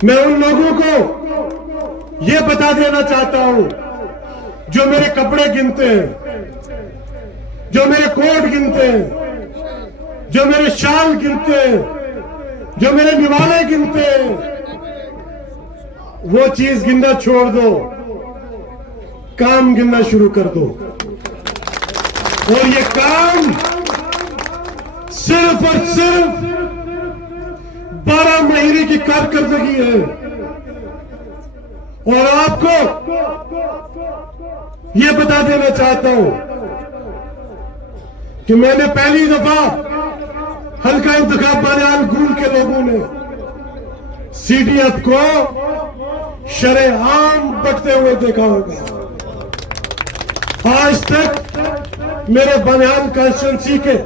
मैं उन लोगों को यह बता देना चाहता हूं जो मेरे कपड़े गिनते हैं, जो मेरे कोट गिनते हैं, जो मेरे शाल गिनते हैं, जो मेरे निवाले गिनते हैं, वो चीज गिनना छोड़ दो, काम गिनना शुरू कर दो। और ये काम सिर्फ और सिर्फ 12 महीने की कारकर्दगी है। और आपको ये बता देना चाहता हूं कि मैंने पहली दफा हल्का इंतखाब बनियाल गुल के लोगों ने सीडीएफ को शरेआम बटते हुए देखा होगा। आज तक मेरे बनियाल कॉन्स्टिट्यूंसी के,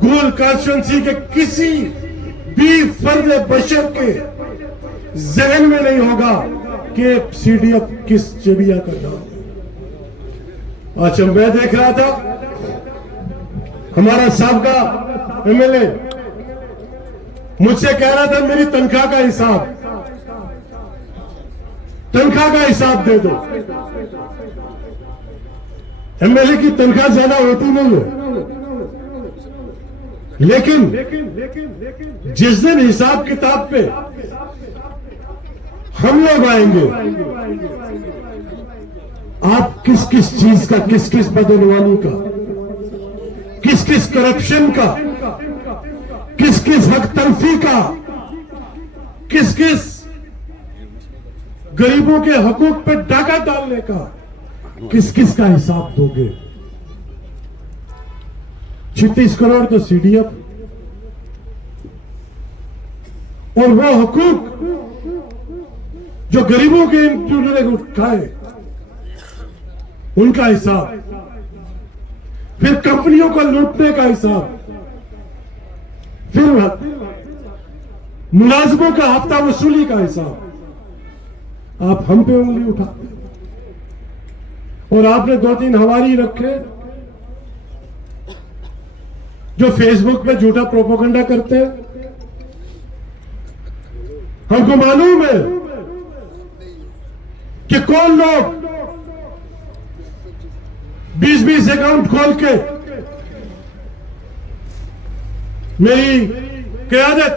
गुल कॉन्स्टिट्यूंसी के किसी भी फर्द बशर के जहन में नहीं होगा कि सीडीएफ किस जबिया का नाम है। अच्छा, मैं देख रहा था हमारा साबका एमएलए मुझसे कह रहा था मेरी तनख्वाह का हिसाब दे दो। एमएलए की तनख्वाह ज्यादा होती नहीं है, लेकिन जिस दिन हिसाब किताब पे हम लोग आएंगे, आप किस किस चीज का, किस किस बदनवानी का, किस किस करप्शन का, किस किस हक तलफी का, किस किस गरीबों के हकूक पे डाका डालने का, किस किस का हिसाब दोगे? 36 करोड़ तो सीडीएफ, और वो हकूक जो गरीबों के इन्होंने उठाए उनका हिसाब, फिर कंपनियों को लूटने का हिसाब, फिर मुलाजमों का हफ्ता वसूली का हिसाब, आप हम पे उंगली उठाते। और आपने 2-3 हवारी रखे जो फेसबुक पे झूठा प्रोपेगेंडा करते हैं। हमको मालूम है कि कौन लोग 20-20 अकाउंट खोल के मेरी क़यादत,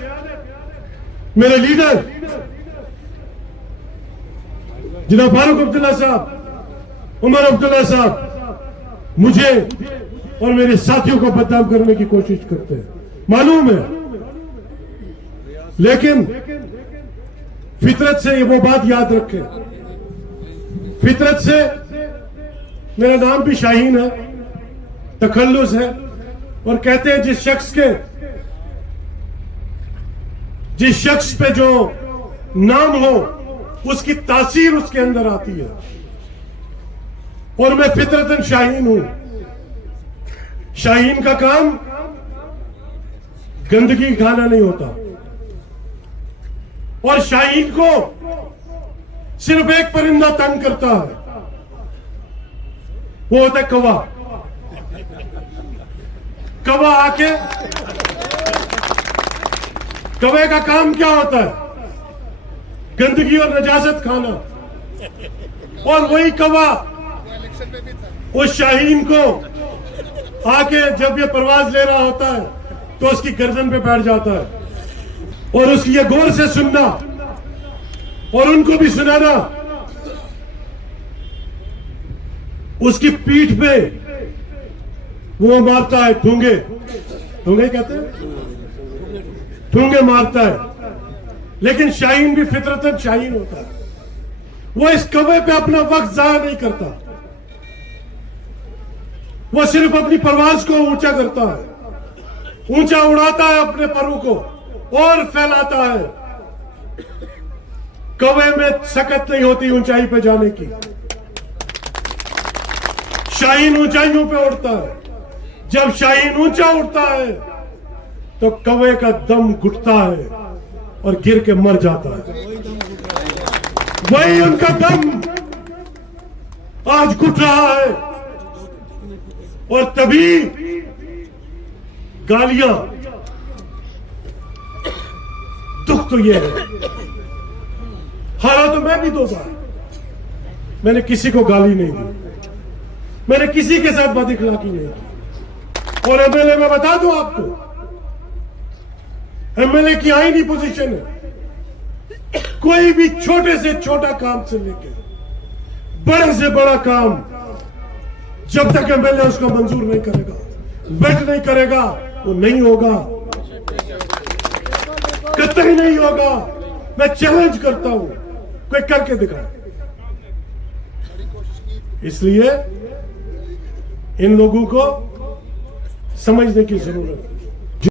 मेरे लीडर जनाब फारूक अब्दुल्ला साहब, उमर अब्दुल्ला साहब, मुझे और मेरे साथियों को बदनाम करने की कोशिश करते हैं, मालूम है। लेकिन फितरत से ये वो बात याद रखें, फितरत से मेरा नाम भी शाहीन है, तखल्लुस है, और कहते हैं जिस शख्स पे जो नाम हो उसकी तासीर उसके अंदर आती है। और मैं फितरतन शाहीन हूं। शाहीन का काम गंदगी खाना नहीं होता, और शाहीन को सिर्फ एक परिंदा तंग करता है, वो होता है कौवा। कौवा आके, कौवे का काम क्या होता है? गंदगी और नजासत खाना। और वही कौवा उस शाहीन को आके जब ये परवाज ले रहा होता है तो उसकी गर्दन पे बैठ जाता है, और उसकी ये गौर से सुनना और उनको भी सुनाना, उसकी पीठ पे वो मारता है ठूंगे, ठूंगे कहते हैं, ठूंगे मारता है। लेकिन शाहीन भी फितरतन शाहीन होता है, वो इस कौवे पे अपना वक्त जाया नहीं करता, वो सिर्फ अपनी परवाज को ऊंचा करता है, ऊंचा उड़ाता है अपने परों को और फैलाता है। कौवे में सकत नहीं होती ऊंचाई पे जाने की, शाहीन ऊंचाइयों पे उड़ता है। जब शाहीन ऊंचा उड़ता है तो कौवे का दम घुटता है और गिर के मर जाता है। वही उनका दम आज घुट रहा है, और तभी गालियां, दुख तो यह है हारा तो मैं भी 2 बार। मैंने किसी को गाली नहीं दी, मैंने किसी के साथ बदअखलाकी नहीं की। और एमएलए में बता दूं आपको, एमएलए की आईनी पोजीशन है, कोई भी छोटे से छोटा काम से लेकर बड़े से बड़ा काम, जब तक एमएलए उसको मंजूर नहीं करेगा, वेट नहीं करेगा, वो नहीं होगा, कतई नहीं होगा। मैं चैलेंज करता हूं, कोई करके दिखाए। इसलिए इन लोगों को समझने की जरूरत है।